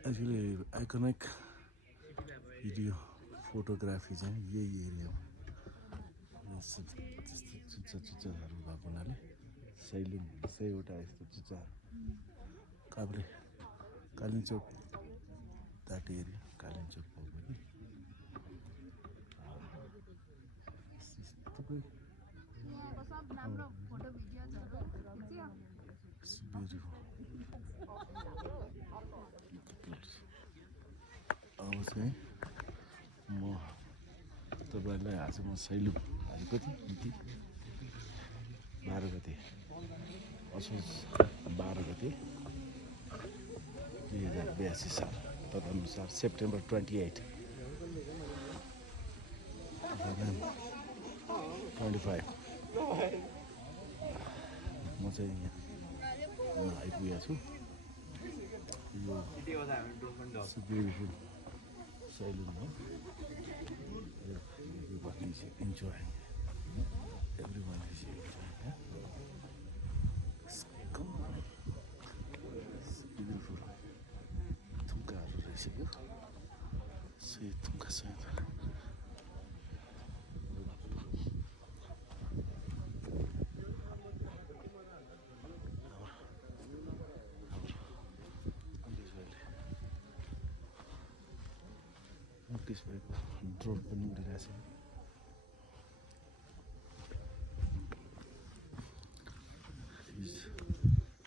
Actually iconic video photography चाहिँ यही area हो। त्यस्तो चुच्चाहरू भएको हुनाले सैलुङ सयवटा यस्तो चुच्चा काभ्रे कालिम्चोक द्याट एरिया कालिम्चोक भएको कि थुप्रै अब चाहिँ म तपाईँहरूलाई आज म सैलुङ आज कति मिति 12 गते असोज 12 गते 2082 साल तदनुसार सेप्टेम्बर 28 2025 म चाहिँ यहाँ आइपुगेको छु। यो ब्युटिफुल सैलुङ हो। Everybody is enjoying. Everyone is enjoying. Come on. It's beautiful. Thungkaहरू रहेछ यो सही थुङ्का सहित मुकेश भाइको ड्रोन पनि उडिरहेछ। He's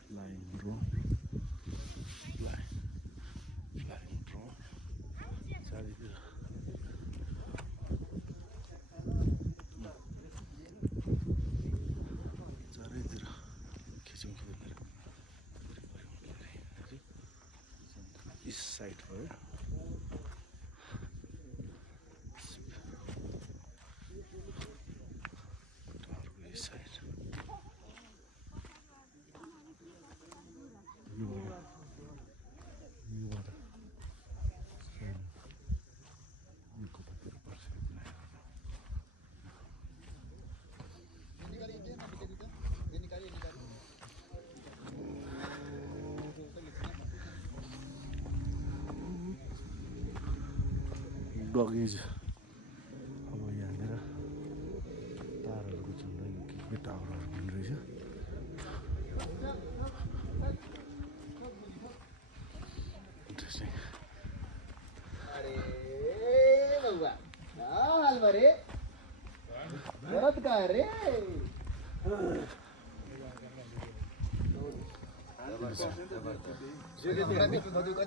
flying drone, flying drone. चारैतिर खिचौँ कि भनेर इस साइड भयो। डगेज अब यहाँनिर तारहरूको झुन्ड के टावरहरू पनि रहेछ। इन्ट्रेस्टिङ।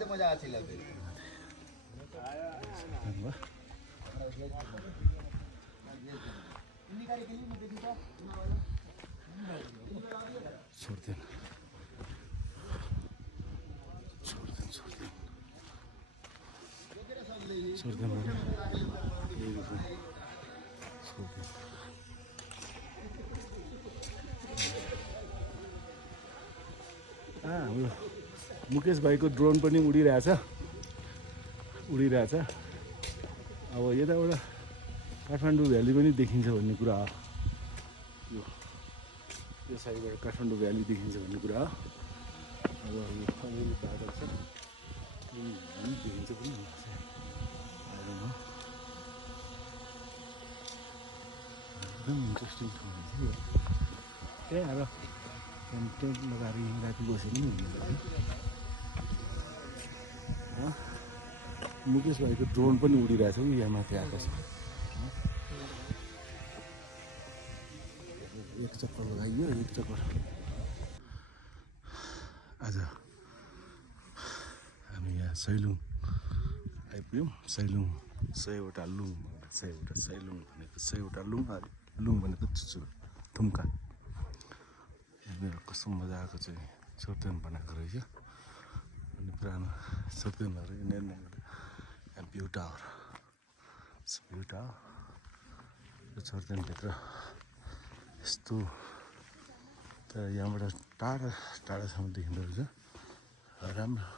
मजा आछि छोड्दैन हाम्रो मुकेश भाइको ड्रोन पनि उडिरहेछ। अब यताबाट काठमाडौँ भ्याली पनि देखिन्छ भन्ने कुरा हो। यो साइडबाट काठमाडौँ भ्याली देखिन्छ भन्ने कुरा हो। अब यो अलिअलि बादल छ देखिन्छ पनि एकदम इन्ट्रेस्टिङ ठाउँ रहेछ यो। त्यही अब टेन्ट लगाएर यहीँ राति बसे पनि हुन्छ। मुकेश भाइको ड्रोन पनि उडिरहेछ कि यहाँ माथि आकाशमा। एक चक्कर लगाइयो एक चक्कर। आज हामी यहाँ सैलुङ आइपुग्यौँ। सैलुङ 100वटा लुङ 100वटा सैलुङ भनेको 100वटा लुङ भनेको थुम्का। मेरो कस्तो मजा आएको चाहिँ छोर्तेन बनाएको रहेछ। अनि पुरानो छोर्तेनहरू यिनीहरू यहाँ भ्यू टावर यो छोर्तेनभित्र यस्तो तर यहाँबाट टाढासम्म देखिँदो रहेछ। राम्रो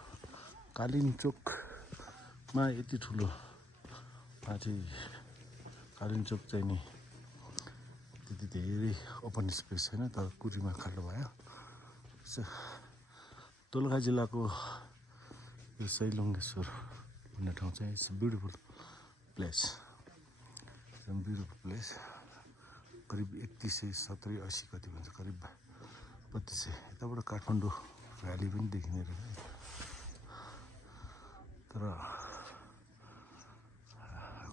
कालिम्चोकमा यति ठुलो माथि कालिम्चोक चाहिँ नि त्यति धेरै ओपन स्पेस छैन तर कुरीमा खाल्डो भयो। दोलखा जिल्लाको यो सैलुङ्गेश्वर भन्ने ठाउँ चाहिँ इट्स ब्युटिफुल प्लेस करिब 3170-80 कति भन्छ करिब 3200 यताबाट काठमाडौँ भ्याली पनि देखिने रहेछ तर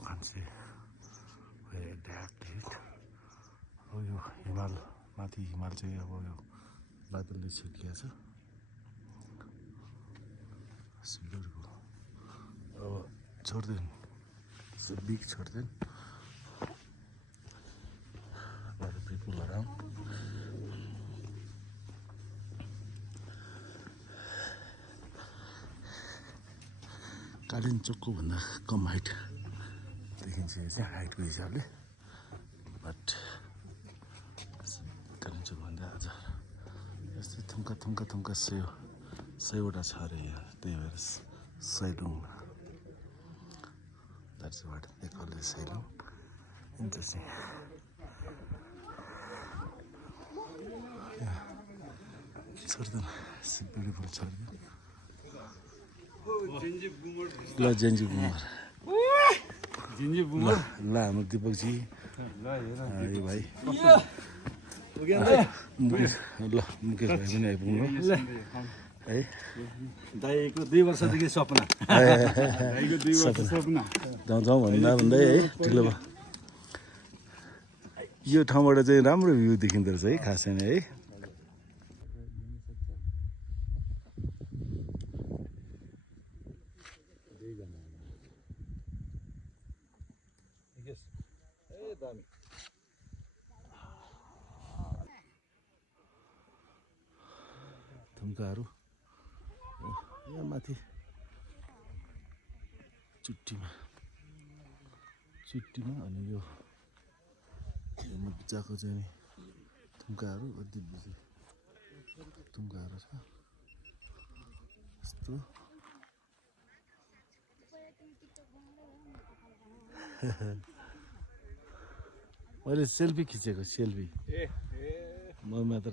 मान्छे अब यो हिमाल माथि हिमाल चाहिँ अब यो बादलले छेकिया छ अब छोड्दैन बिग छोड्दैन people around कालिम्पोङको भन्दा कम हाइट देखिन्छ यो चाहिँ हाइटको हिसाबले बट कालिम्पोङ भन्दा अझ यस्तै थुम्का सयवटा छ अरे यहाँ त्यही भएर Sailung that's what they call it Sailung interesting छोड्दैन ब्युटिफुल छोड्दैन ल जेन्जी बुमर ल हाम्रो दिपकजी यो भाइ मुकेश भाइ पनि आइपुग्नु है दाइको 2 वर्षदेखि सपना जाउँ भन्दै है ठुलो यो ठाउँबाट चाहिँ राम्रो भ्यू देखिँदो रहेछ है खासै नै है थुम्काहरू यहाँ माथि चुट्टीमा अनि यो बिचाको चाहिँ थुम्काहरू थुम्काहरू छ यस्तो मैले सेल्फी खिचेको म मात्र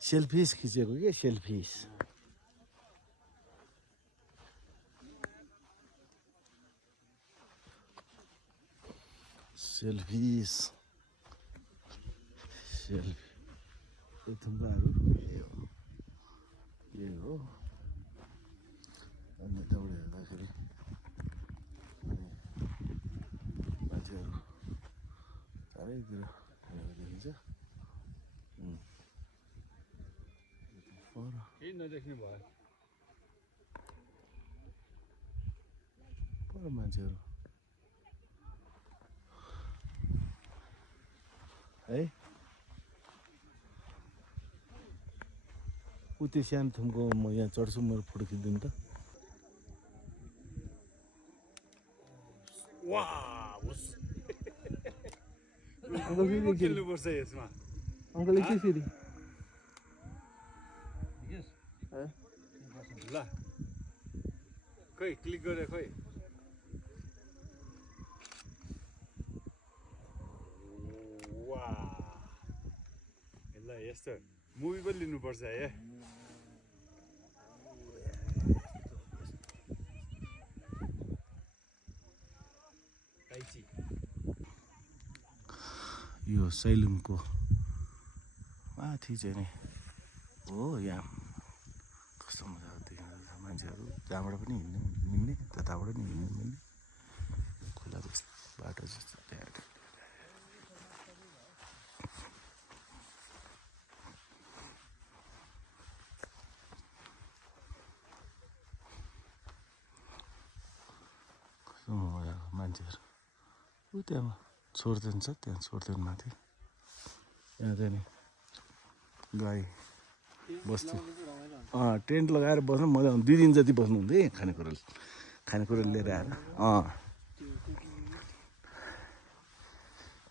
सेल्फिस खिचेको के सेल्फिस सेल्फी थुम्पाहरू के हो अनि यताबाट हेर्दाखेरि मान्छेहरू चारैतिर देखिन्छ नदेख्ने भयो पर मान्छेहरू है उति सानो थुम्को म यहाँ चढ्छु मेरो फोटो खिचिदिनु त खेल्नुपर्छ यसमा अङ्कल एकछिन फेरि ल खै क्लिक गरे खै ल यस्तो मुभी पनि लिनुपर्छ है यो सैलुङको माथि चाहिँ नि हो यहाँ कस्तो मजाको देखिन्छ मान्छेहरू जहाँबाट पनि हिँड्नु मिल्ने त्यताबाट पनि हिँड्नु मिल्ने खुला बाटो जस्तो त्यहाँ मान्छेहरू ऊ त्यहाँ छोड्दैन छ त्यहाँ छोड्दैन माथि यहाँ चाहिँ नि गाई बस्तु टेन्ट लगाएर बस्नु मजा आउँछ 2 दिन जति बस्नु हुन्थ्यो खानेकुरा लिएर आएर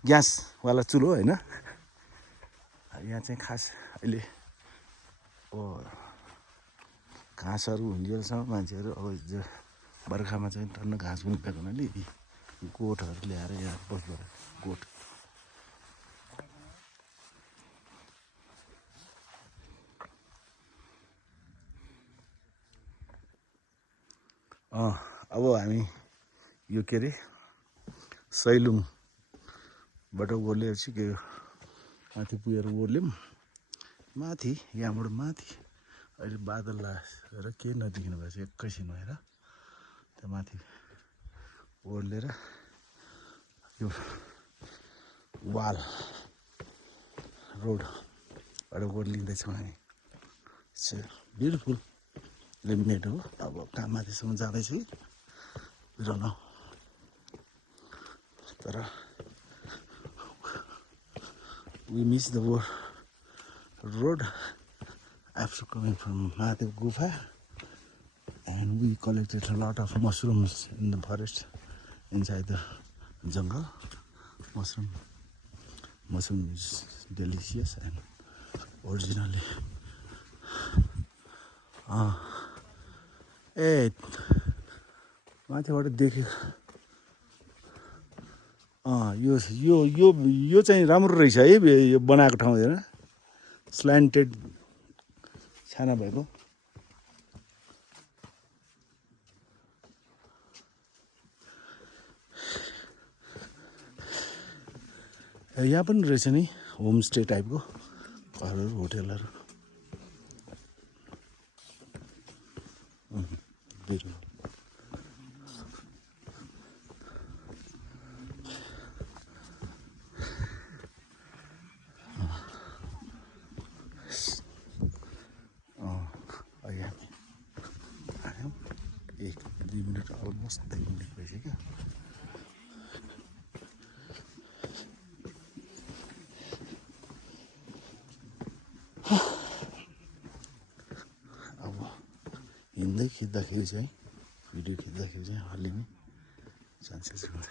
ग्यासवाला चुलो होइन यहाँ चाहिँ खास अहिले घाँसहरू हुन्जेलसम्म मान्छेहरू अब बर्खामा चाहिँ टन्न घाँस पनि पाएको हुनाले गोठहरू ल्याएर यहाँ बस्दो रहेछ गोठ अब हामी यो के अरे सैलुङबाट ओर्लेपछि के माथि पुगेर ओर्ल्यौँ माथि यहाँबाट माथि अहिले बादल लागेर केही नदेखिनु भएछ एकैछिन भएर त्यहाँ माथि ओर्लेर यो वाल रोडबाट ओर्लिँदैछौँ हामी ब्युटिफुल लेमिनेट हो अब कहाँ माथिसम्म जाँदैछ कि बिराउन तर we missed the road after coming from Mahadev Gufa, and we collected a lot of mushrooms in the forest inside the jungle. Mushroom is delicious and originally माथिबाट देख्यो यो चाहिँ राम्रो रहेछ है यो बनाएको ठाउँ हेर स्ल्यान्टेड छाना भएको यहाँ पनि रहेछ नि होमस्टे टाइपको घरहरू होटेलहरू एक 2 मिनट अलमोस्ट 3 मिनट भइसक्यो अब हिँड्दै खिच्दाखेरि चाहिँ भिडियो खिच्दाखेरि चाहिँ हल्लिने चान्सेस हुन्छ